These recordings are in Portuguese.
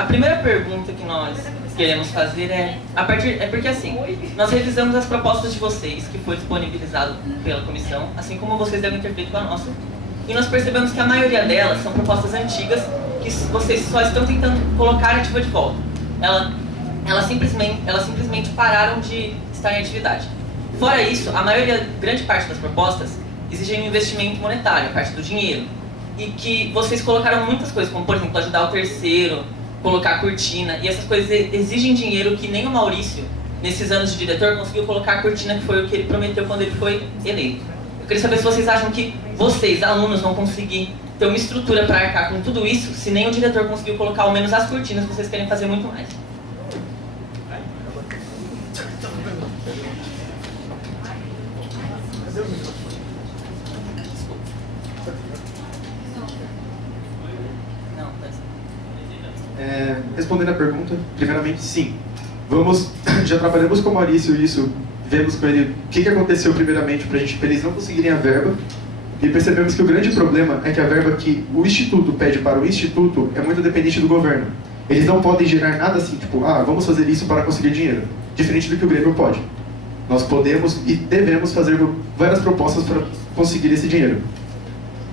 A primeira pergunta que nós queremos fazer é porque assim, nós revisamos as propostas de vocês, que foi disponibilizado pela comissão, assim como vocês devem ter feito com a nossa, e nós percebemos que a maioria delas são propostas antigas que vocês só estão tentando colocar a ativa de volta. Elas simplesmente pararam de estar em atividade. Fora isso, a maioria, grande parte das propostas exigem um investimento monetário, a parte do dinheiro. E que vocês colocaram muitas coisas, como por exemplo, ajudar o terceiro, colocar cortina, e essas coisas exigem dinheiro que nem o Maurício, nesses anos de diretor, conseguiu colocar a cortina, que foi o que ele prometeu quando ele foi eleito. Eu queria saber se vocês acham que vocês, alunos, vão conseguir ter uma estrutura para arcar com tudo isso, se nem o diretor conseguiu colocar ao menos as cortinas, vocês querem fazer muito mais. Respondendo a pergunta, primeiramente sim. Já trabalhamos com o Maurício isso, vemos com ele o que aconteceu primeiramente para eles não conseguirem a verba, e percebemos que o grande problema é que a verba que o Instituto pede para o Instituto é muito dependente do governo. Eles não podem gerar nada assim, tipo, vamos fazer isso para conseguir dinheiro, diferente do que o Grêmio pode. Nós podemos e devemos fazer várias propostas para conseguir esse dinheiro.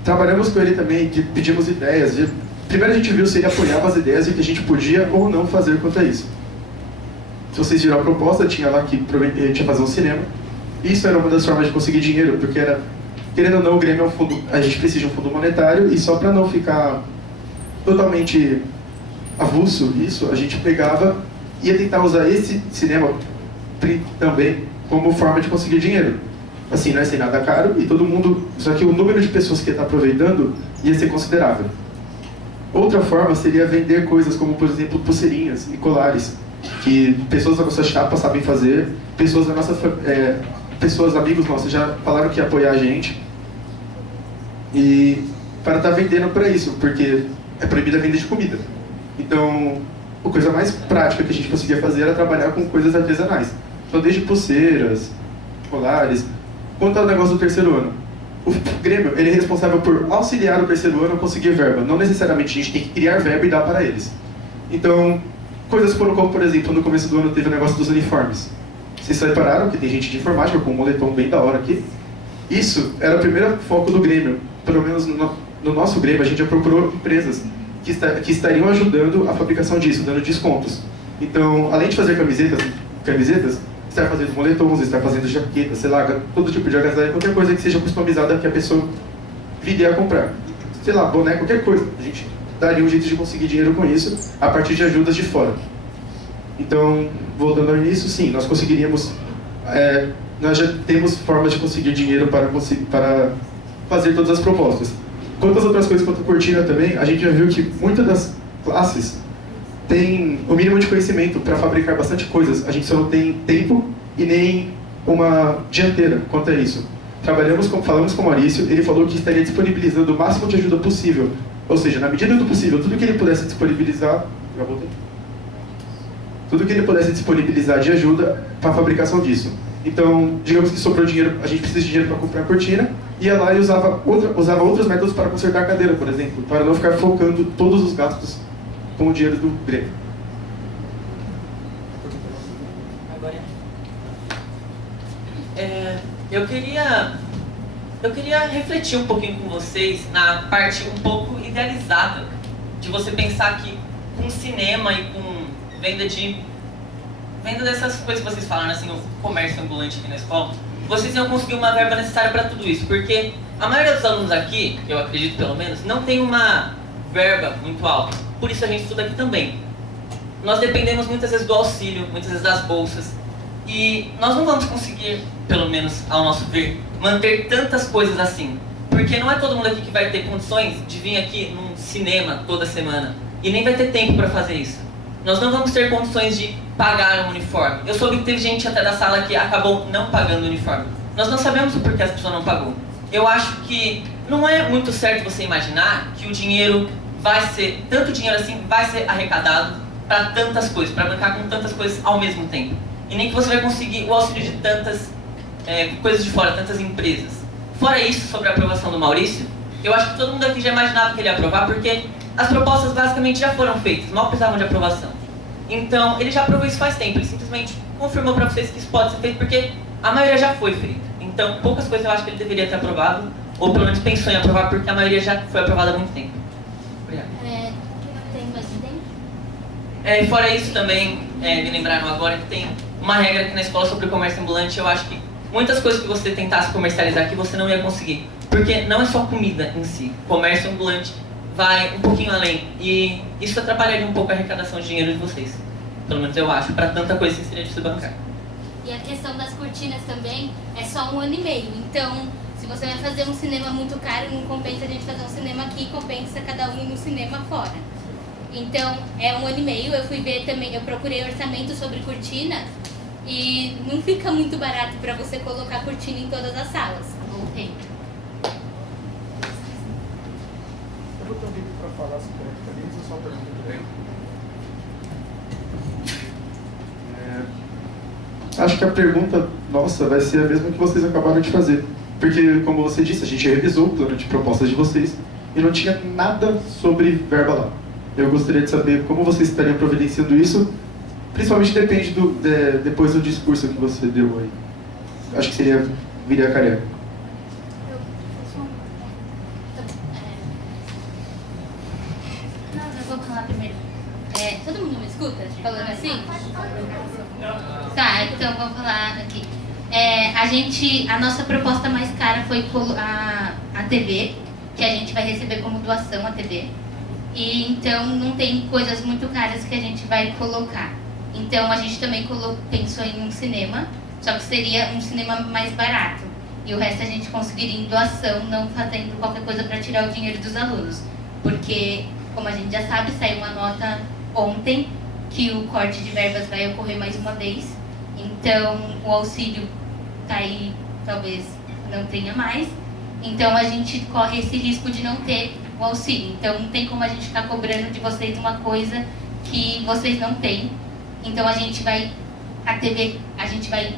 Trabalhamos com ele também, pedimos ideias. Primeiro a gente viu se ele apoiava as ideias e o que a gente podia ou não fazer quanto a isso. Se vocês viram a proposta, tinha lá que a gente ia fazer um cinema. Isso era uma das formas de conseguir dinheiro, porque era, querendo ou não, o Grêmio é um fundo, a gente precisa de um fundo monetário, e só para não ficar totalmente avulso isso, a gente pegava e ia tentar usar esse cinema também como forma de conseguir dinheiro. Assim, não é sem nada caro, e todo mundo, só que o número de pessoas que ia estar aproveitando ia ser considerável. Outra forma seria vender coisas como, por exemplo, pulseirinhas e colares, que pessoas da nossa chapa sabem fazer, pessoas da nossa, amigos nossos já falaram que ia apoiar a gente, e para estar vendendo para isso, porque é proibida a venda de comida. Então, a coisa mais prática que a gente conseguia fazer era trabalhar com coisas artesanais. Então, desde pulseiras, colares. Quanto ao negócio do terceiro ano, o Grêmio ele é responsável por auxiliar o terceiro ano a conseguir verba. Não necessariamente a gente tem que criar verba e dar para eles. Então, coisas foram como, por exemplo, no começo do ano teve o negócio dos uniformes. Vocês repararam que tem gente de informática com um moletom bem da hora aqui? Isso era o primeiro foco do Grêmio. Pelo menos no nosso Grêmio, a gente já procurou empresas que estariam ajudando a fabricação disso, dando descontos. Então, além de fazer camisetas, estar fazendo moletons, estar fazendo jaquetas, sei lá, todo tipo de agasalho, qualquer coisa que seja customizada que a pessoa viria a comprar. Sei lá, boné, qualquer coisa. A gente daria um jeito de conseguir dinheiro com isso a partir de ajudas de fora. Então, voltando ao início, sim, nós conseguiríamos... nós já temos formas de conseguir dinheiro para fazer todas as propostas. Quanto às outras coisas, quanto a cortina também, a gente já viu que muitas das classes tem o mínimo de conhecimento para fabricar bastante coisas. A gente só não tem tempo e nem uma dianteira quanto a isso. Falamos com o Maurício, ele falou que estaria disponibilizando o máximo de ajuda possível. Ou seja, na medida do possível, tudo que ele pudesse disponibilizar... Já voltei? Tudo que ele pudesse disponibilizar de ajuda para a fabricação disso. Então, digamos que sobrou dinheiro, a gente precisa de dinheiro para comprar a cortina, ia lá e usava outros métodos para consertar a cadeira, por exemplo, para não ficar focando todos os gastos com o dinheiro do Grêmio. Eu queria refletir um pouquinho com vocês na parte um pouco idealizada de você pensar que com cinema e com venda dessas coisas que vocês falaram, assim, o comércio ambulante aqui na escola, vocês iam conseguir uma verba necessária para tudo isso, porque a maioria dos alunos aqui, eu acredito pelo menos, não tem uma verba muito alta. Por isso a gente estuda aqui também. Nós dependemos muitas vezes do auxílio, muitas vezes das bolsas. E nós não vamos conseguir, pelo menos ao nosso ver, manter tantas coisas assim. Porque não é todo mundo aqui que vai ter condições de vir aqui num cinema toda semana. E nem vai ter tempo para fazer isso. Nós não vamos ter condições de pagar um uniforme. Eu soube que teve gente até da sala que acabou não pagando o uniforme. Nós não sabemos o porquê essa pessoa não pagou. Eu acho que não é muito certo você imaginar que o dinheiro tanto dinheiro assim vai ser arrecadado para tantas coisas, para bancar com tantas coisas ao mesmo tempo. E nem que você vai conseguir o auxílio de tantas coisas de fora, tantas empresas. Fora isso, sobre a aprovação do Maurício, eu acho que todo mundo aqui já imaginava que ele ia aprovar, porque as propostas basicamente já foram feitas, mal precisavam de aprovação. Então, ele já aprovou isso faz tempo, ele simplesmente confirmou para vocês que isso pode ser feito, porque a maioria já foi feita. Então, poucas coisas eu acho que ele deveria ter aprovado, ou pelo menos pensou em aprovar, porque a maioria já foi aprovada há muito tempo. Obrigado. Tem mais tempo? E fora isso também, me lembraram agora que tem uma regra aqui na escola sobre o comércio ambulante. Eu acho que muitas coisas que você tentasse comercializar aqui você não ia conseguir. Porque não é só comida em si. O comércio ambulante vai um pouquinho além. E isso atrapalharia um pouco a arrecadação de dinheiro de vocês. Pelo menos eu acho, para tanta coisa que seria difícil bancar. E a questão das cortinas também é só 1 ano e meio. Então, se você vai fazer um cinema muito caro, não compensa a gente fazer um cinema aqui, compensa cada um ir no cinema fora. Então, é 1 ano e meio. Eu fui ver também, eu procurei orçamento sobre cortina e não fica muito barato para você colocar cortina em todas as salas. Voltei. Eu vou ter um vídeo para falar sobre radicalismo, só pergunta também. Acho que a pergunta nossa vai ser a mesma que vocês acabaram de fazer. Porque, como você disse, a gente revisou o plano de propostas de vocês e não tinha nada sobre verba lá. Eu gostaria de saber como vocês estariam providenciando isso. Principalmente depende depois do discurso que você deu aí. Acho que viria a calhar. Não, eu vou falar primeiro. Todo mundo me escuta falando assim? Tá, então vou falar aqui. A nossa proposta mais cara foi a TV, que a gente vai receber como doação a TV. E então não tem coisas muito caras que a gente vai colocar. Então a gente também pensou em um cinema, só que seria um cinema mais barato. E o resto a gente conseguiria em doação, não fazendo qualquer coisa para tirar o dinheiro dos alunos. Porque, como a gente já sabe, saiu uma nota ontem que o corte de verbas vai ocorrer mais uma vez. Então o auxílio tá aí, talvez não tenha mais. Então a gente corre esse risco de não ter o auxílio. Então não tem como a gente ficar cobrando de vocês uma coisa que vocês não têm. Então a gente vai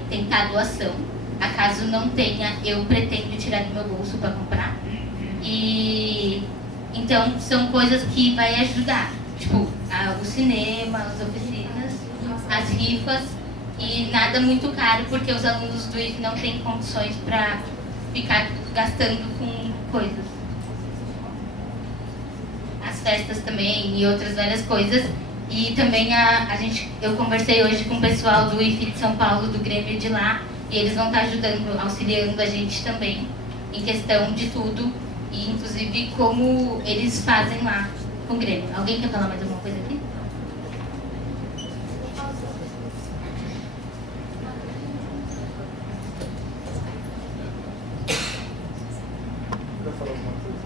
tentar doação. Acaso não tenha, eu pretendo tirar do meu bolso para comprar. E então são coisas que vai ajudar, tipo o cinema, as oficinas, as rifas, e nada muito caro porque os alunos do IF não têm condições para ficar gastando com coisas. As festas também e outras várias coisas. E também eu conversei hoje com o pessoal do IF de São Paulo, do Grêmio de lá, e eles vão estar ajudando, auxiliando a gente também em questão de tudo, e inclusive como eles fazem lá com o Grêmio. Alguém quer falar mais alguma coisa aqui? Quer falar alguma coisa?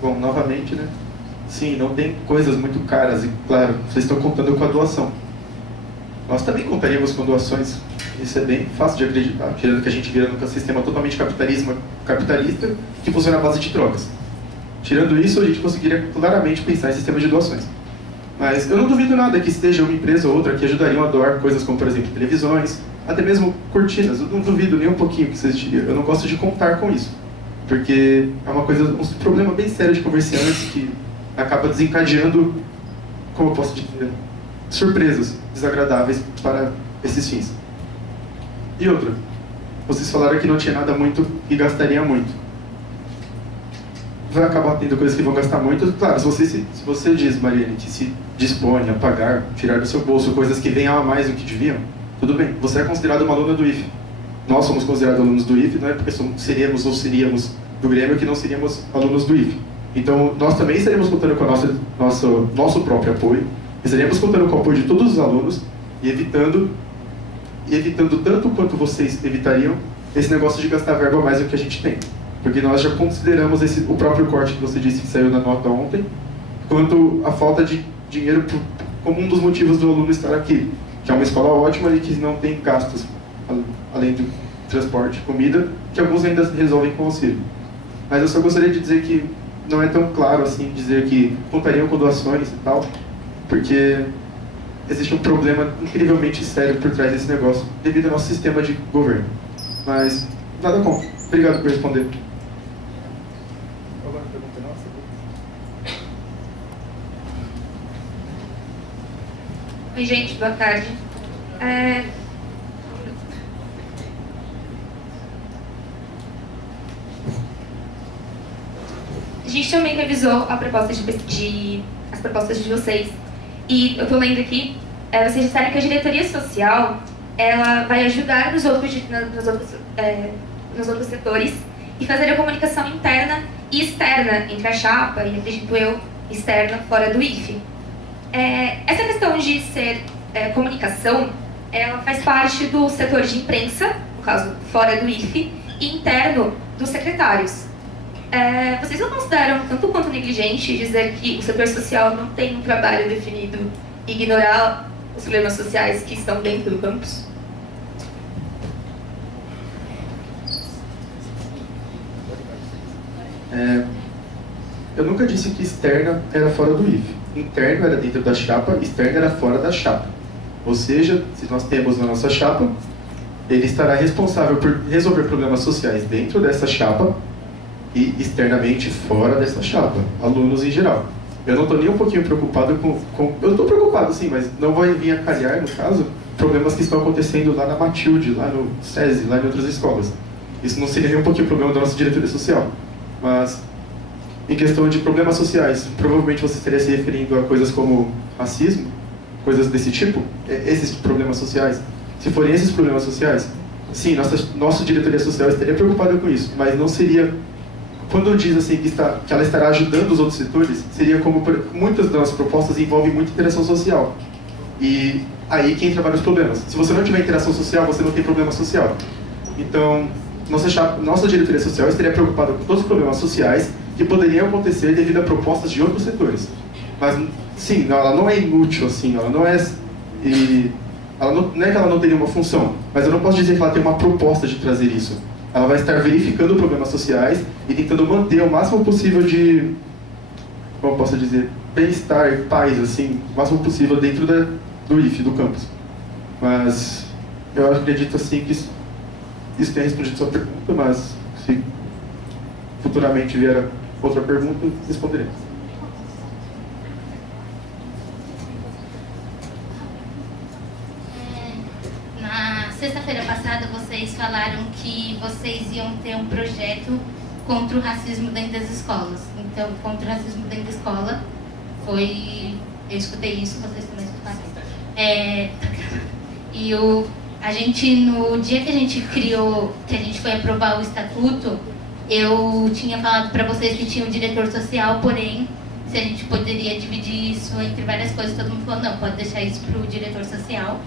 Bom, novamente, né? Sim, não tem coisas muito caras e, claro, vocês estão contando com a doação. Nós também contaríamos com doações. Isso é bem fácil de acreditar, tirando que a gente vira num sistema totalmente capitalista que funciona à base de trocas. Tirando isso, a gente conseguiria claramente pensar em sistema de doações. Mas eu não duvido nada que esteja uma empresa ou outra que ajudariam a doar coisas como, por exemplo, televisões, até mesmo cortinas. Eu não duvido nem um pouquinho que isso existiria. Eu não gosto de contar com isso, porque é um problema bem sério de comerciantes que acaba desencadeando, como eu posso dizer, surpresas desagradáveis para esses fins. E outra, vocês falaram que não tinha nada muito e gastaria muito. Vai acabar tendo coisas que vão gastar muito. Claro, se você diz, Mariane, que se dispõe a pagar, tirar do seu bolso coisas que venham a mais do que deviam, tudo bem, você é considerado uma aluna do IF. Nós somos considerados alunos do IF, não é porque seríamos do Grêmio que não seríamos alunos do IF. Então, nós também estaríamos contando com o nosso próprio apoio, estaríamos contando com o apoio de todos os alunos e evitando tanto quanto vocês evitariam esse negócio de gastar verba a mais do que a gente tem. Porque nós já consideramos o próprio corte que você disse que saiu na nota ontem, quanto a falta de dinheiro como um dos motivos do aluno estar aqui, que é uma escola ótima e que não tem gastos, além do transporte, comida, que alguns ainda resolvem com auxílio. Mas eu só gostaria de dizer que não é tão claro assim dizer que contariam com doações e tal, porque existe um problema incrivelmente sério por trás desse negócio, devido ao nosso sistema de governo. Mas nada contra. Obrigado por responder. Alguma pergunta nossa? Oi, gente, boa tarde. A gente também revisou as propostas de vocês. E eu tô lendo aqui, vocês disseram que a diretoria social ela vai ajudar nos outros setores e fazer a comunicação interna e externa entre a chapa e, acredito eu, externa fora do IFE. Essa questão de ser comunicação, ela faz parte do setor de imprensa, no caso, fora do IFE, e interno dos secretários. Vocês não consideram tanto quanto negligente dizer que o setor social não tem um trabalho definido e ignorar os problemas sociais que estão dentro do campus? Eu nunca disse que externa era fora do IFE. Interno era dentro da chapa, externo era fora da chapa. Ou seja, se nós temos na nossa chapa, ele estará responsável por resolver problemas sociais dentro dessa chapa e externamente fora dessa chapa, alunos em geral. Eu não estou nem um pouquinho preocupado com... Eu estou preocupado sim, mas não vai vir a calhar, no caso, problemas que estão acontecendo lá na Matilde, lá no SESI, lá em outras escolas. Isso não seria nem um pouquinho problema da nossa diretoria social. Mas, em questão de problemas sociais, provavelmente você estaria se referindo a coisas como racismo, coisas desse tipo, esses problemas sociais. Se forem esses problemas sociais, sim, nossa diretoria social estaria preocupada com isso, mas não seria... Quando diz assim que ela estará ajudando os outros setores, seria como muitas das nossas propostas envolvem muita interação social. E aí que entra vários problemas. Se você não tiver interação social, você não tem problema social. Então, nossa diretoria social estaria preocupada com todos os problemas sociais que poderiam acontecer devido a propostas de outros setores. Mas, sim, ela não é inútil, assim, ela não é... não é que ela não teria uma função, mas eu não posso dizer que ela tem uma proposta de trazer isso. Ela vai estar verificando problemas sociais e tentando manter o máximo possível de, como eu posso dizer, bem-estar, paz, assim, o máximo possível dentro do IFE, do campus. Mas eu acredito, assim, que isso tenha respondido a sua pergunta, mas se futuramente vier outra pergunta, responderemos. Na sexta-feira passada, vocês falaram que vocês iam ter um projeto contra o racismo dentro das escolas. Então, contra o racismo dentro da escola, foi... Eu escutei isso, vocês também escutaram. E a gente, no dia que a gente foi aprovar o estatuto, eu tinha falado para vocês que tinha um diretor social, porém, se a gente poderia dividir isso entre várias coisas, todo mundo falou, não, pode deixar isso para o diretor social.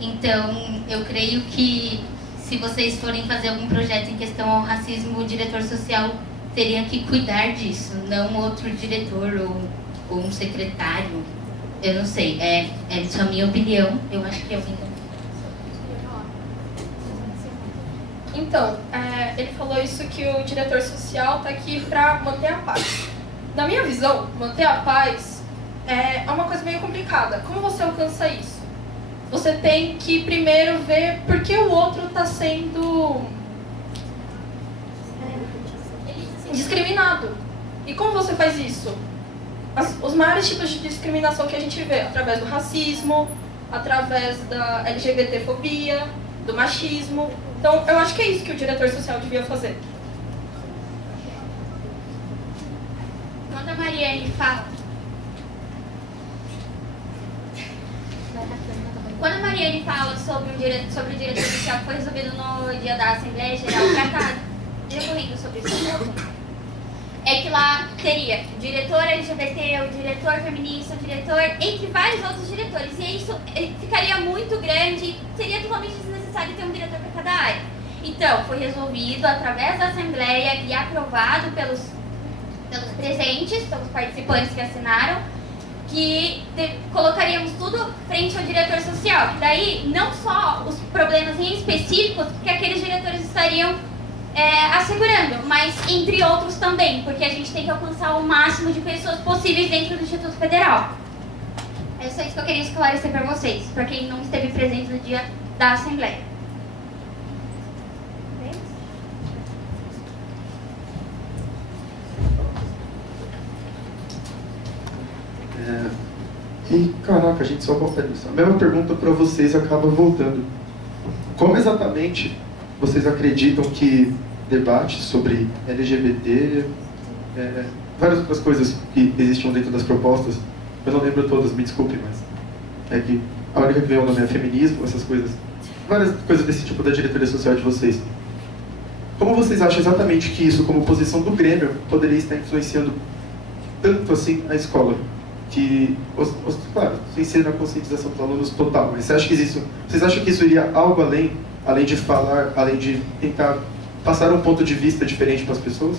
Então, eu creio que se vocês forem fazer algum projeto em questão ao racismo, o diretor social teria que cuidar disso, não outro diretor ou um secretário. Eu não sei, é só a minha opinião, eu acho que é a minha. Então, ele falou isso que o diretor social está aqui para manter a paz. Na minha visão, manter a paz é uma coisa meio complicada. Como você alcança isso? Você tem que primeiro ver por que o outro está sendo discriminado. E como você faz isso? Os maiores tipos de discriminação que a gente vê, através do racismo, através da LGBTfobia, do machismo. Então, eu acho que é isso que o diretor social devia fazer. Quando a Mariane fala... Quando a Mariane fala sobre o diretor social que foi resolvido no dia da Assembleia Geral, tratado, decorrendo sobre isso assunto, é que lá teria o diretor LGBT, o diretor feminista, o diretor, entre vários outros diretores. E isso ficaria muito grande, seria totalmente desnecessário ter um diretor para cada área. Então, foi resolvido através da Assembleia e aprovado pelos presentes, pelos participantes que assinaram, que colocaríamos tudo frente ao diretor social. E daí, não só os problemas em específicos que aqueles diretores estariam assegurando, mas entre outros também, porque a gente tem que alcançar o máximo de pessoas possíveis dentro do Instituto Federal. É só isso que eu queria esclarecer para vocês, para quem não esteve presente no dia da Assembleia. E, caraca, a gente só volta nisso. A mesma pergunta para vocês acaba voltando. Como exatamente vocês acreditam que debate sobre LGBT, várias outras coisas que existiam dentro das propostas, eu não lembro todas, me desculpe, mas é que a única que veio o nome é feminismo, essas coisas, várias coisas desse tipo da diretoria social de vocês. Como vocês acham exatamente que isso, como posição do Grêmio, poderia estar influenciando tanto assim a escola? Que, claro, sem ser na conscientização dos alunos total, mas vocês acham que isso iria algo além de falar, além de tentar passar um ponto de vista diferente para as pessoas?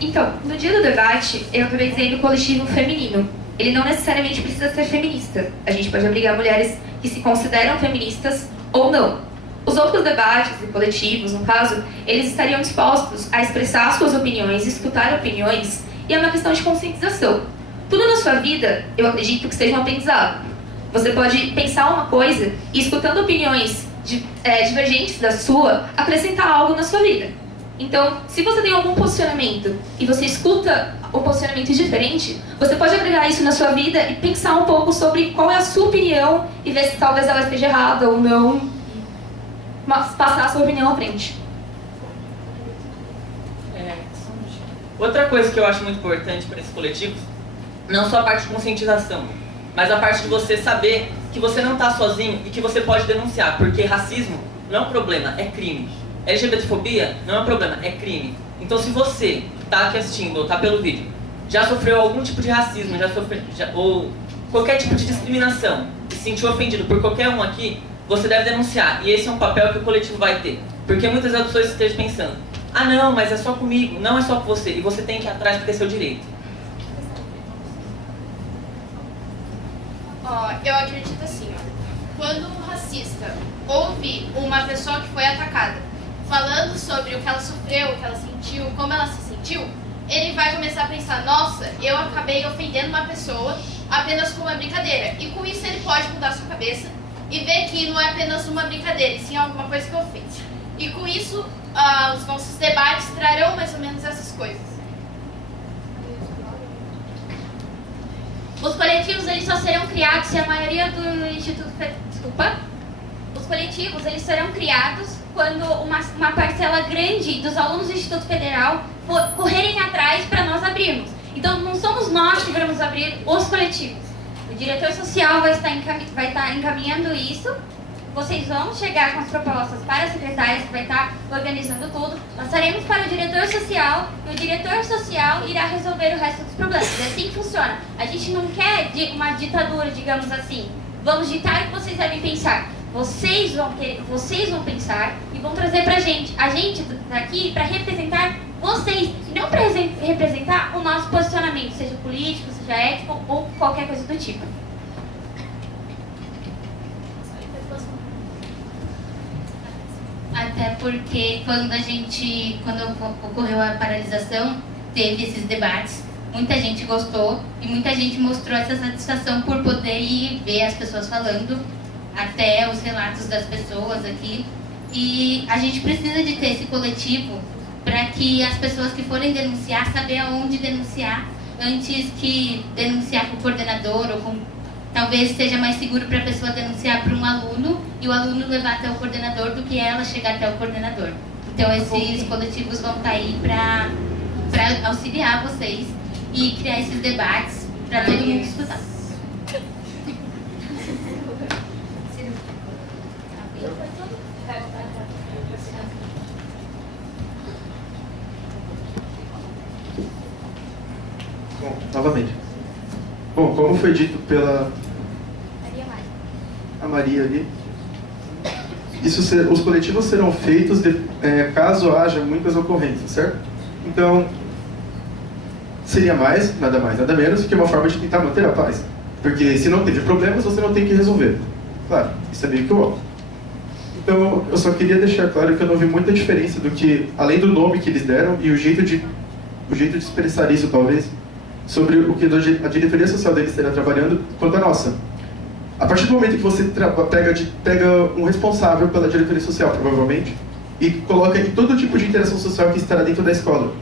Então, no dia do debate, eu acabei dizendo coletivo feminino. Ele não necessariamente precisa ser feminista. A gente pode abrigar mulheres que se consideram feministas ou não. Os outros debates e coletivos, no caso, eles estariam dispostos a expressar suas opiniões, escutar opiniões, e é uma questão de conscientização. Tudo na sua vida, eu acredito que seja um aprendizado. Você pode pensar uma coisa e, escutando opiniões divergentes da sua, acrescentar algo na sua vida. Então, se você tem algum posicionamento e você escuta um posicionamento diferente, você pode agregar isso na sua vida e pensar um pouco sobre qual é a sua opinião e ver se talvez ela esteja errada ou não, mas passar a sua opinião à frente. Outra coisa que eu acho muito importante para esses coletivos, não só a parte de conscientização, mas a parte de você saber que você não está sozinho e que você pode denunciar, porque racismo não é um problema, é crime. LGBTfobia não é um problema, é crime. Então, se você está aqui assistindo ou está pelo vídeo, já sofreu algum tipo de racismo, ou qualquer tipo de discriminação, e se sentiu ofendido por qualquer um aqui, você deve denunciar. E esse é um papel que o coletivo vai ter. Porque muitas das pessoas estejam pensando, ah não, mas é só comigo, não é só com você. E você tem que ir atrás porque é seu direito. Eu acredito assim, quando um racista ouve uma pessoa que foi atacada falando sobre o que ela sofreu, o que ela sentiu, como ela se sentiu, ele vai começar a pensar, nossa, eu acabei ofendendo uma pessoa apenas com uma brincadeira. E com isso ele pode mudar sua cabeça e ver que não é apenas uma brincadeira, e sim alguma coisa que eu fiz. E com isso, os nossos debates trarão mais ou menos essas coisas. Os coletivos eles só serão criados se a maioria do Instituto... Os coletivos eles serão criados quando uma parcela grande dos alunos do Instituto Federal correrem atrás para nós abrirmos. Então, não somos nós que vamos abrir os coletivos. O diretor social vai estar encaminhando isso. Vocês vão chegar com as propostas para a secretária, que vai estar organizando tudo. Passaremos para o diretor social e o diretor social irá resolver o resto dos problemas. É assim que funciona. A gente não quer uma ditadura, digamos assim. Vamos ditar o que vocês devem pensar. Vocês vão pensar e vão trazer pra gente. A gente tá aqui para representar vocês, e não para representar o nosso posicionamento, seja político, seja ético ou qualquer coisa do tipo. Até porque quando ocorreu a paralisação, teve esses debates, muita gente gostou e muita gente mostrou essa satisfação por poder ir ver as pessoas falando, até os relatos das pessoas aqui. E a gente precisa de ter esse coletivo para que as pessoas que forem denunciar, saber aonde denunciar, antes que denunciar com o coordenador, ou talvez seja mais seguro para a pessoa denunciar para um aluno e o aluno levar até o coordenador do que ela chegar até o coordenador. Então esses coletivos vão estar aí para auxiliar vocês e criar esses debates para todo mundo escutar. Bom, novamente. Bom, como foi dito pela a Maria ali, os coletivos serão feitos caso haja muitas ocorrências, certo? Então, seria nada mais, nada menos que uma forma de tentar manter a paz. Porque se não teve problemas, você não tem que resolver. Claro, isso é meio que óbvio. Então, eu só queria deixar claro que eu não vi muita diferença do que, além do nome que eles deram e o jeito de expressar isso, talvez, sobre o que a diretoria social deles estará trabalhando quanto a nossa. A partir do momento que você pega um responsável pela diretoria social, provavelmente, e coloca em todo tipo de interação social que estará dentro da escola.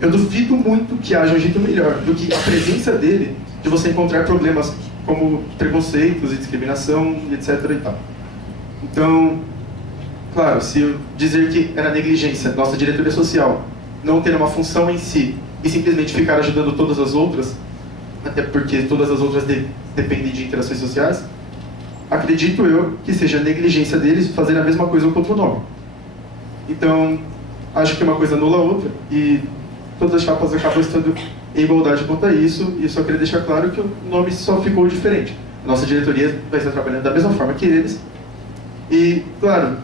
Eu duvido muito que haja um jeito melhor do que a presença dele de você encontrar problemas como preconceitos e discriminação, etc. e tal. Então, claro, se eu dizer que era negligência nossa diretoria social não ter uma função em si e simplesmente ficar ajudando todas as outras, até porque todas as outras dependem de interações sociais, acredito eu que seja negligência deles fazer a mesma coisa com outro nome. Então, acho que uma coisa anula a outra e todas as chapas acabam estando em igualdade quanto a isso, e eu só queria deixar claro que o nome só ficou diferente. A nossa diretoria vai estar trabalhando da mesma forma que eles. E, claro,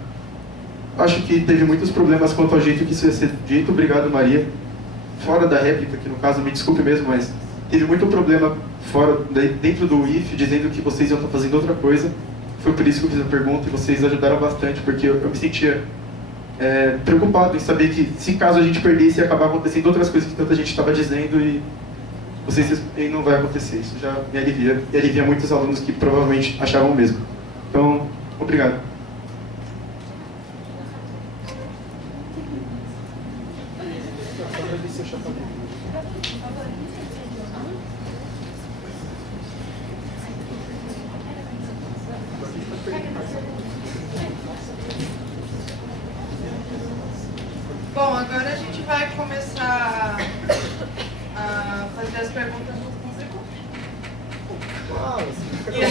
acho que teve muitos problemas quanto ao jeito que isso ia ser dito. Obrigado, Maria. Fora da réplica, que no caso, me desculpe mesmo, mas teve muito problema dentro do IF, dizendo que vocês iam estar fazendo outra coisa. Foi por isso que eu fiz a pergunta e vocês ajudaram bastante, porque eu me sentia preocupado em saber que, se caso a gente perdesse, ia acabar acontecendo outras coisas que tanta gente estava dizendo e não vai acontecer. Isso já me alivia, e alivia muitos alunos que provavelmente achavam o mesmo. Então, obrigado. Bom, agora a gente vai começar a fazer as perguntas do público. E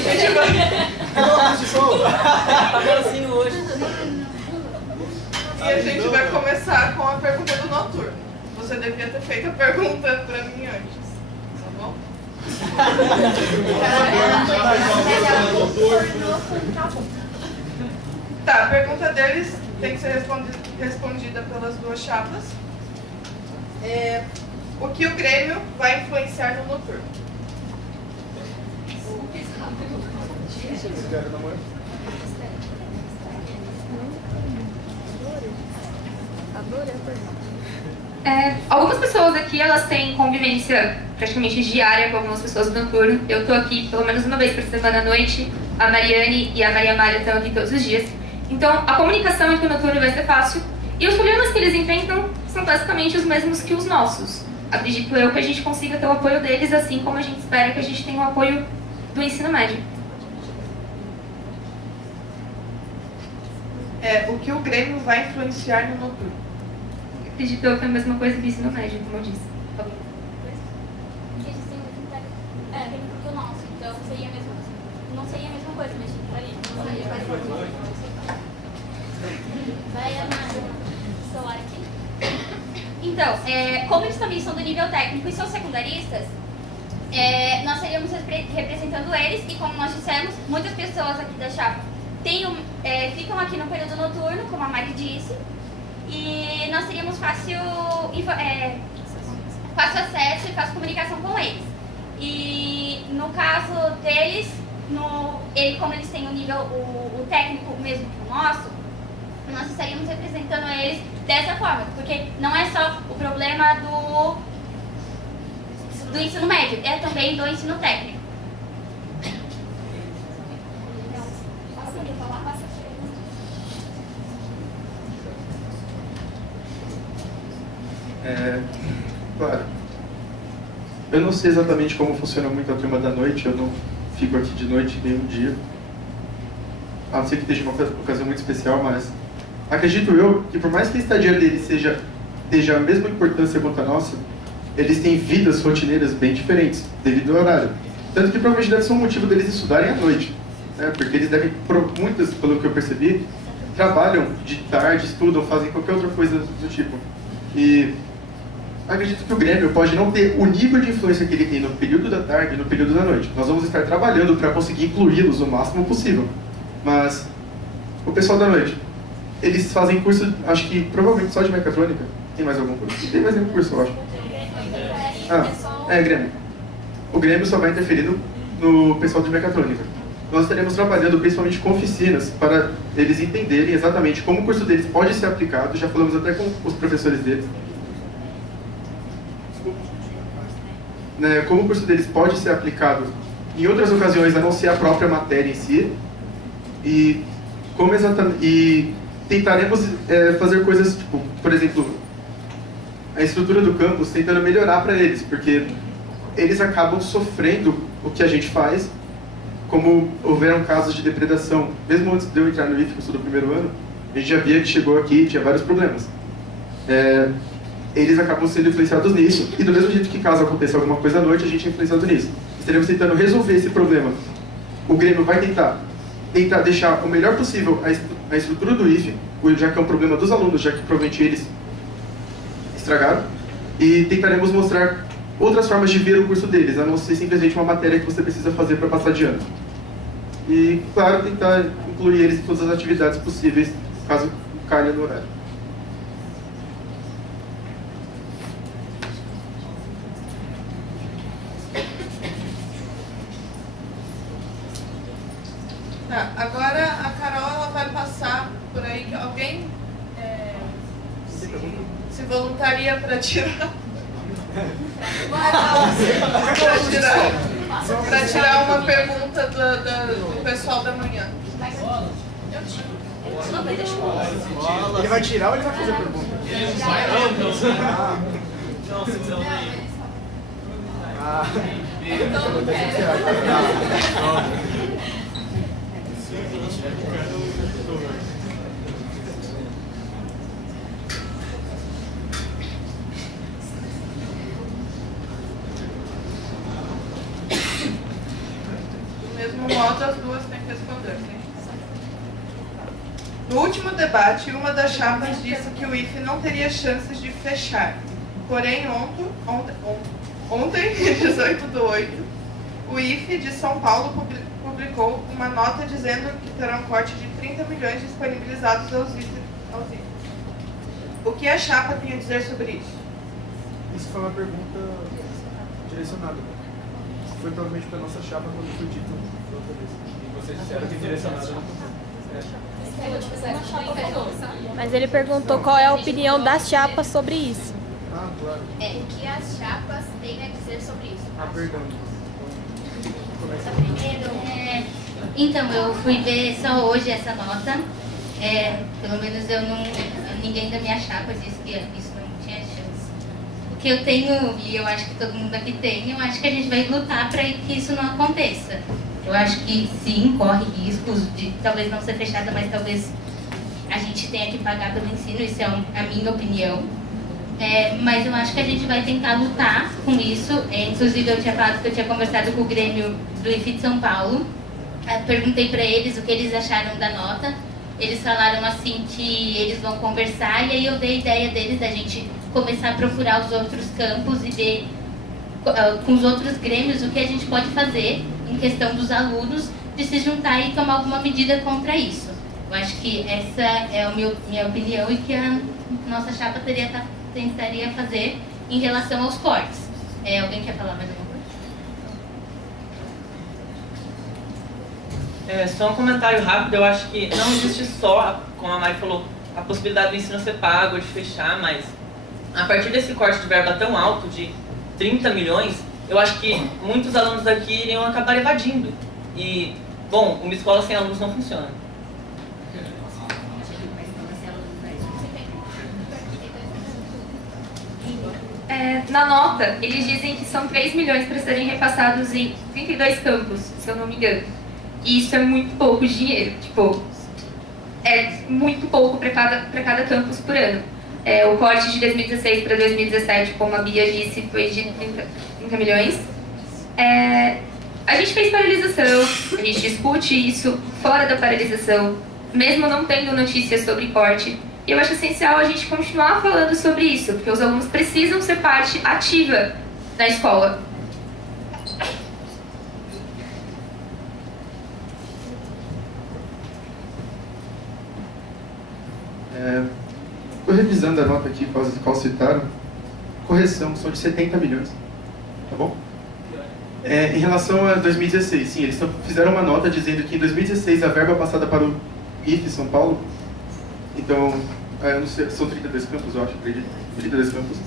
a gente vai começar com a pergunta do noturno. Você devia ter feito a pergunta para mim antes, tá bom? Tá, a pergunta deles tem que ser respondida pelas duas chapas. O que o Grêmio vai influenciar no noturno? Algumas pessoas aqui, elas têm convivência praticamente diária com algumas pessoas do noturno. Eu tô aqui pelo menos uma vez por semana à noite. A Mariane e a Maria Amália estão aqui todos os dias. Então, a comunicação entre o noturno vai ser fácil. E os problemas que eles enfrentam são basicamente os mesmos que os nossos. Acredito eu que a gente consiga ter o apoio deles, assim como a gente espera que a gente tenha o apoio do ensino médio. O que o Grêmio vai influenciar no noturno? Acredito eu que é a mesma coisa do ensino médio, como eu disse. Porque eles têm muito técnico que o nosso, então seria a mesma coisa. Não seria a mesma coisa, mas tipo, ali. Vai amar o celular aqui. Então, como eles também são do nível técnico e são secundaristas, nós seríamos representando eles, e como nós dissemos, muitas pessoas aqui da chapa ficam aqui no período noturno, como a Mari disse, e nós teríamos fácil acesso e fácil comunicação com eles. E no caso deles, como eles têm o nível, o técnico mesmo que o nosso, nós estaríamos representando eles dessa forma, porque não é só o problema do ensino médio, é também do ensino técnico. Claro. Eu não sei exatamente como funciona muito a turma da noite, eu não fico aqui de noite nenhum dia. A não ser que esteja uma ocasião muito especial, mas acredito eu que, por mais que a estadia deles seja a mesma importância quanto a nossa, eles têm vidas rotineiras bem diferentes, devido ao horário. Tanto que provavelmente deve ser um motivo deles estudarem à noite, né? Porque eles devem, muitas, pelo que eu percebi, trabalham de tarde, estudam, fazem qualquer outra coisa do tipo. E acredito que o Grêmio pode não ter o nível de influência que ele tem no período da tarde e no período da noite. Nós vamos estar trabalhando para conseguir incluí-los o máximo possível. Mas o pessoal da noite, eles fazem curso, acho que provavelmente só de mecatrônica. Tem mais algum curso? Tem mais nenhum curso, eu acho. Grêmio. O Grêmio só vai interferir no pessoal de mecatrônica. Nós estaremos trabalhando principalmente com oficinas para eles entenderem exatamente como o curso deles pode ser aplicado. Já falamos até com os professores deles. Como o curso deles pode ser aplicado em outras ocasiões, a não ser a própria matéria em si. E tentaremos fazer coisas, tipo, por exemplo, a estrutura do campus, tentando melhorar para eles, porque eles acabam sofrendo o que a gente faz, como houveram casos de depredação. Mesmo antes de eu entrar no IF, que eu sou do primeiro ano, a gente já via que chegou aqui e tinha vários problemas. Eles acabam sendo influenciados nisso, e do mesmo jeito que caso aconteça alguma coisa à noite, a gente é influenciado nisso. Estaremos tentando resolver esse problema. O Grêmio vai tentar deixar o melhor possível a estrutura do IF, já que é um problema dos alunos, já que provavelmente eles estragaram, e tentaremos mostrar outras formas de ver o curso deles, a não ser simplesmente uma matéria que você precisa fazer para passar de ano. E, claro, tentar incluir eles em todas as atividades possíveis, caso calhe no horário. Tá, agora a Carol ela vai passar por aí que alguém se voluntaria para tirar. Para tirar uma pergunta do pessoal da manhã. Ele vai tirar ou ele vai fazer pergunta? Então não quero. Do mesmo modo, as duas têm que responder. Né? No último debate, uma das chapas disse que o IFE não teria chances de fechar. Porém, ontem, 18/8, o IFE de São Paulo publicou uma nota dizendo que terá um corte de 30 milhões disponibilizados aos IFES. O que a chapa tem a dizer sobre isso? Isso foi uma pergunta direcionada. Foi provavelmente para a nossa chapa quando foi dito da outra vez. E vocês disseram que direcionada não foi. Mas ele perguntou qual é a opinião das chapas sobre isso. Ah, claro. O que as chapas têm a dizer sobre isso? Ah, perdão. Então, eu fui ver só hoje essa nota. Pelo menos ninguém da minha chapa disse que isso não tinha chance. O que eu tenho, e eu acho que todo mundo aqui tem, eu acho que a gente vai lutar para que isso não aconteça. Eu acho que sim, corre riscos de talvez não ser fechada, mas talvez a gente tenha que pagar pelo ensino, isso é a minha opinião. Mas eu acho que a gente vai tentar lutar com isso. Inclusive, eu tinha falado que eu tinha conversado com o Grêmio do IFE de São Paulo. Perguntei para eles o que eles acharam da nota. Eles falaram assim que eles vão conversar, e aí eu dei a ideia deles da gente começar a procurar os outros campos e ver com os outros grêmios o que a gente pode fazer em questão dos alunos, de se juntar e tomar alguma medida contra isso. Eu acho que essa é a minha opinião e que a nossa chapa tentaria fazer em relação aos cortes. Alguém quer falar mais alguma coisa? Só um comentário rápido. Eu acho que não existe só, como a Mari falou, a possibilidade do ensino ser pago, de fechar, mas a partir desse corte de verba tão alto, de 30 milhões, eu acho que muitos alunos aqui iriam acabar evadindo. E, bom, uma escola sem alunos não funciona. Na nota, eles dizem que são 3 milhões para serem repassados em 32 campos, se eu não me engano. E isso é muito pouco dinheiro, é muito pouco para cada campus por ano. O corte de 2016 para 2017, como a Bia disse, foi de 30 milhões. A gente fez paralisação, a gente discute isso fora da paralisação, mesmo não tendo notícias sobre corte. E eu acho essencial a gente continuar falando sobre isso, porque os alunos precisam ser parte ativa da escola. Estou revisando a nota aqui, qual citaram. Correção, são de 70 milhões. Tá bom? Em relação a 2016, sim, eles fizeram uma nota dizendo que em 2016 a verba passada para o IFE São Paulo, então, eu não sei, são 32 campos, eu acho, acredito, 32 campos,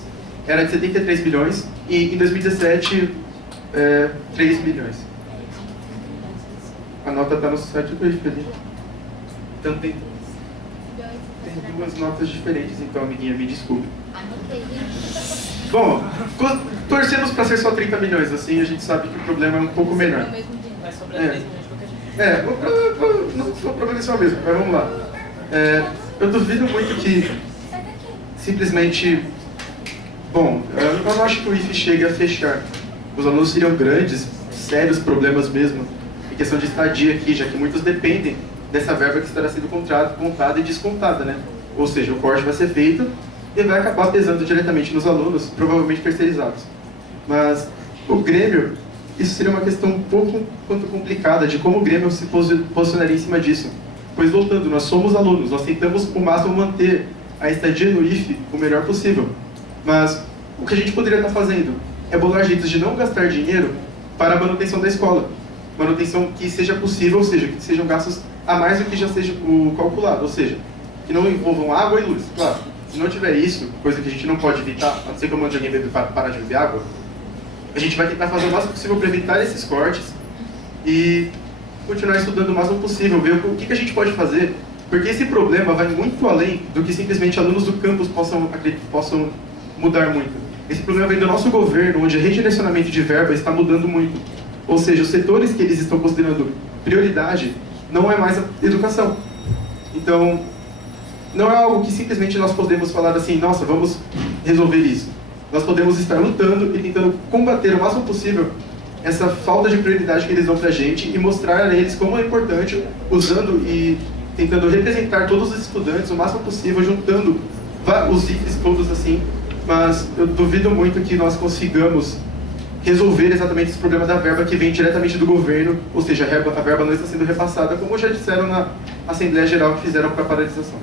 era de 73 milhões e em 2017, 3 milhões. A nota está no site do IFE ali. Então tem... Tem duas notas diferentes, então, amiguinha, me desculpe. Bom, torcemos para ser só 30 milhões, assim a gente sabe que o problema é um pouco menor. Vai sobrar 3 milhões de qualquer jeito. Não o problema é só mesmo, mas vamos lá. Eu duvido muito que simplesmente... Bom, eu não acho que o IFE chegue a fechar. Os alunos seriam grandes, sérios problemas mesmo, em questão de estadia aqui, já que muitos dependem dessa verba que estará sendo contada e descontada, né? Ou seja, o corte vai ser feito e vai acabar pesando diretamente nos alunos, provavelmente terceirizados. Mas o Grêmio, isso seria uma questão um pouco quanto complicada de como o Grêmio se posicionaria em cima disso. Pois voltando, nós somos alunos, nós tentamos o máximo manter a estadia no IFE o melhor possível. Mas o que a gente poderia estar fazendo é bolar jeitos de não gastar dinheiro para a manutenção da escola. Manutenção que seja possível, ou seja, que sejam gastos a mais do que já seja o calculado, ou seja, que não envolvam água e luz. Claro, se não tiver isso, coisa que a gente não pode evitar, a não ser que eu mande alguém parar de beber água, a gente vai tentar fazer o máximo possível para evitar esses cortes e continuar estudando o máximo possível, ver o que a gente pode fazer, porque esse problema vai muito além do que simplesmente alunos do campus possam mudar muito. Esse problema vem do nosso governo, onde o redirecionamento de verba está mudando muito. Ou seja, os setores que eles estão considerando prioridade não é mais a educação. Então, não é algo que simplesmente nós podemos falar assim, nossa, vamos resolver isso. Nós podemos estar lutando e tentando combater o máximo possível essa falta de prioridade que eles dão pra gente e mostrar a eles como é importante, usando e tentando representar todos os estudantes o máximo possível, juntando os IFES todos assim. Mas eu duvido muito que nós consigamos resolver exatamente esse problema da verba que vem diretamente do governo, ou seja, a verba não está sendo repassada, como já disseram na Assembleia Geral que fizeram para a paralisação.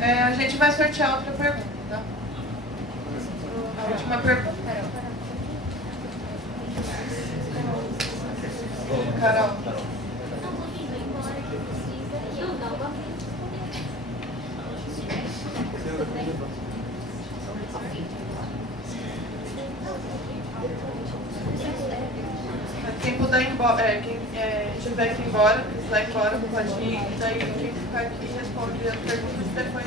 A gente vai sortear outra pergunta, tá? A última pergunta. Carol. Quem puder ir embora, quem tiver que ir embora, precisar ir embora, pode ir. Daí quem ficar aqui responde as perguntas depois.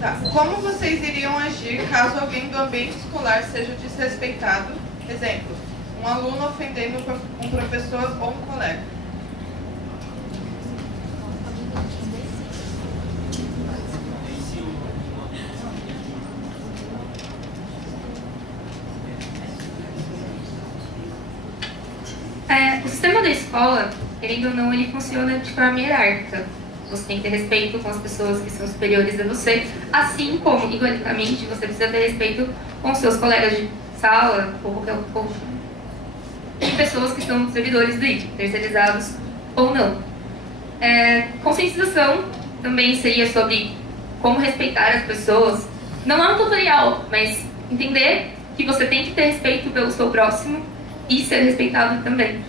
Tá. Como vocês iriam agir caso alguém do ambiente escolar seja desrespeitado? Exemplo, um aluno ofendendo um professor ou um colega. O sistema da escola, querendo ou não, ele funciona de forma hierárquica. Você tem que ter respeito com as pessoas que são superiores a você, assim como, igualmente, você precisa ter respeito com seus colegas de sala ou pessoas que são servidores do IFE, terceirizados ou não. Conscientização também seria sobre como respeitar as pessoas. Não é um tutorial, mas entender que você tem que ter respeito pelo seu próximo e ser respeitado também.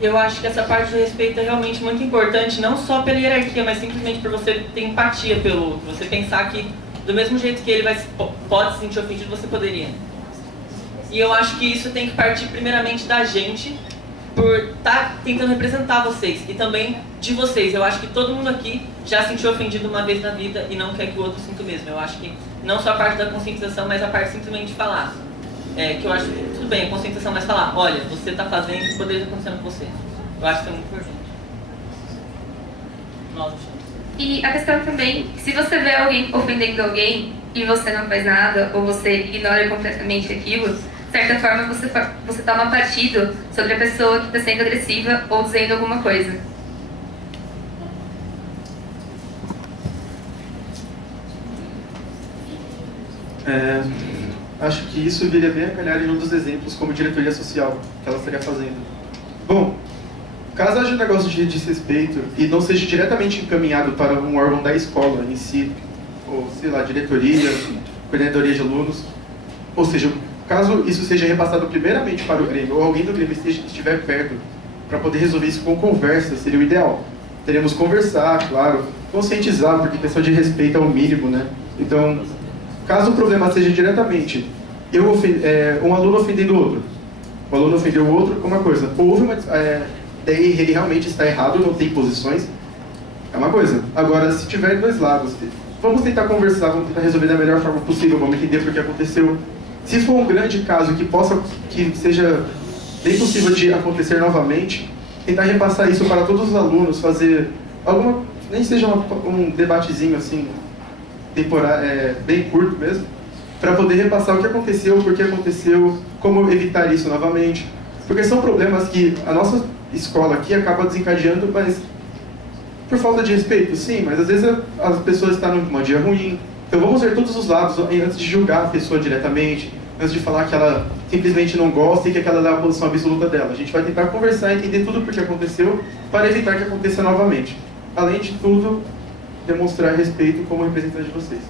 Eu acho que essa parte do respeito é realmente muito importante, não só pela hierarquia, mas simplesmente por você ter empatia pelo outro. Você pensar que, do mesmo jeito que ele pode se sentir ofendido, você poderia. E eu acho que isso tem que partir primeiramente da gente, por estar tentando representar vocês, e também de vocês. Eu acho que todo mundo aqui já se sentiu ofendido uma vez na vida e não quer que o outro sinta o mesmo. Eu acho que não só a parte da conscientização, mas a parte simplesmente de falar. Que eu acho que tudo bem, a conscientização, mas falar, olha, você está fazendo o que poderia estar acontecendo com você. Eu acho que é muito importante. Nossa. E a questão também, se você vê alguém ofendendo alguém e você não faz nada, ou você ignora completamente aquilo, de certa forma você toma partido sobre a pessoa que está sendo agressiva ou dizendo alguma coisa. Acho que isso viria bem a calhar em um dos exemplos como diretoria social que ela estaria fazendo. Bom, caso haja um negócio de desrespeito e não seja diretamente encaminhado para um órgão da escola em si, ou sei lá, diretoria, coordenadoria de alunos, ou seja, caso isso seja repassado primeiramente para o Grêmio, ou alguém do Grêmio estiver perto para poder resolver isso com conversa, seria o ideal. Teremos que conversar, claro, conscientizar, porque questão de respeito é o mínimo, né? Então, caso o problema seja diretamente um aluno ofendendo o outro, o aluno ofendeu o outro, uma coisa, houve uma... daí ele realmente está errado, não tem posições, é uma coisa. Agora, se tiver dois lados, vamos tentar conversar, vamos tentar resolver da melhor forma possível, vamos entender por que aconteceu. Se for um grande caso que seja bem possível de acontecer novamente, tentar repassar isso para todos os alunos, fazer nem seja um debatezinho assim, bem curto mesmo, para poder repassar o que aconteceu, por que aconteceu, como evitar isso novamente. Porque são problemas que a nossa escola aqui acaba desencadeando, mas por falta de respeito, sim, mas às vezes as pessoas estão num dia ruim. Então vamos ver todos os lados antes de julgar a pessoa diretamente, antes de falar que ela simplesmente não gosta e que aquela é a posição absoluta dela. A gente vai tentar conversar e entender tudo o que aconteceu para evitar que aconteça novamente. Além de tudo, demonstrar respeito como representante de vocês.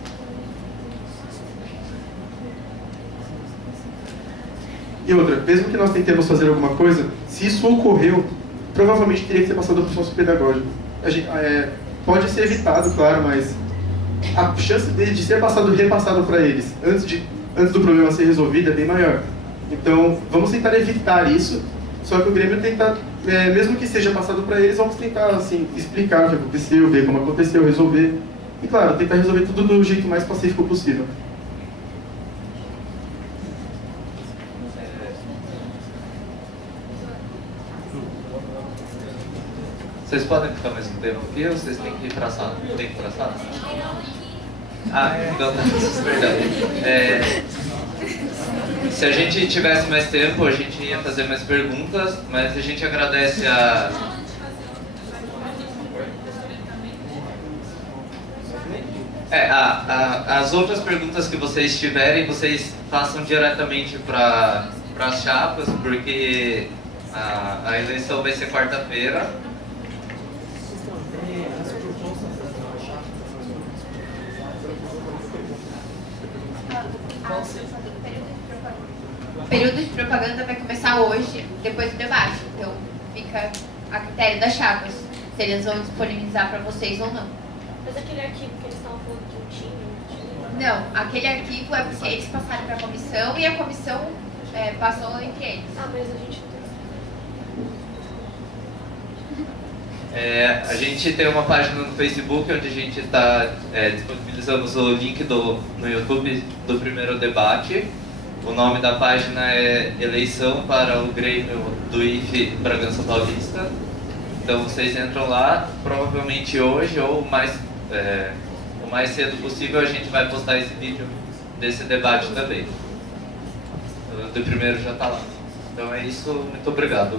E outra, mesmo que nós tentemos fazer alguma coisa, se isso ocorreu, provavelmente teria que ser passado por um processo pedagógico. Pode ser evitado, claro, mas a chance de ser repassado para eles antes do problema ser resolvido é bem maior. Então, vamos tentar evitar isso, só que o Grêmio tenta, mesmo que seja passado para eles, vamos tentar assim, explicar o que aconteceu, ver como aconteceu, resolver. E claro, tentar resolver tudo do jeito mais pacífico possível. Vocês podem ficar mais um tempo aqui ou vocês têm que ir para a sala? Tem que ir para a sala? Então, perdão. Se a gente tivesse mais tempo, a gente ia fazer mais perguntas, mas a gente agradece as outras perguntas que vocês tiverem, vocês façam diretamente para as chapas, porque a eleição vai ser quarta-feira. O período de propaganda vai começar hoje, depois do debate. Então, fica a critério das chapas, se eles vão disponibilizar para vocês ou não. Mas aquele arquivo que eles estavam falando que não tinha? Não, aquele arquivo é porque eles passaram para a comissão e a comissão passou entre eles. Ah, mas a gente não a gente tem uma página no Facebook onde a gente está disponibilizamos o link no YouTube do primeiro debate. O nome da página é Eleição para o Grêmio do IFE Bragança Paulista. Então vocês entram lá, provavelmente hoje ou o mais cedo possível a gente vai postar esse vídeo desse debate também. O do primeiro já está lá. Então é isso, muito obrigado.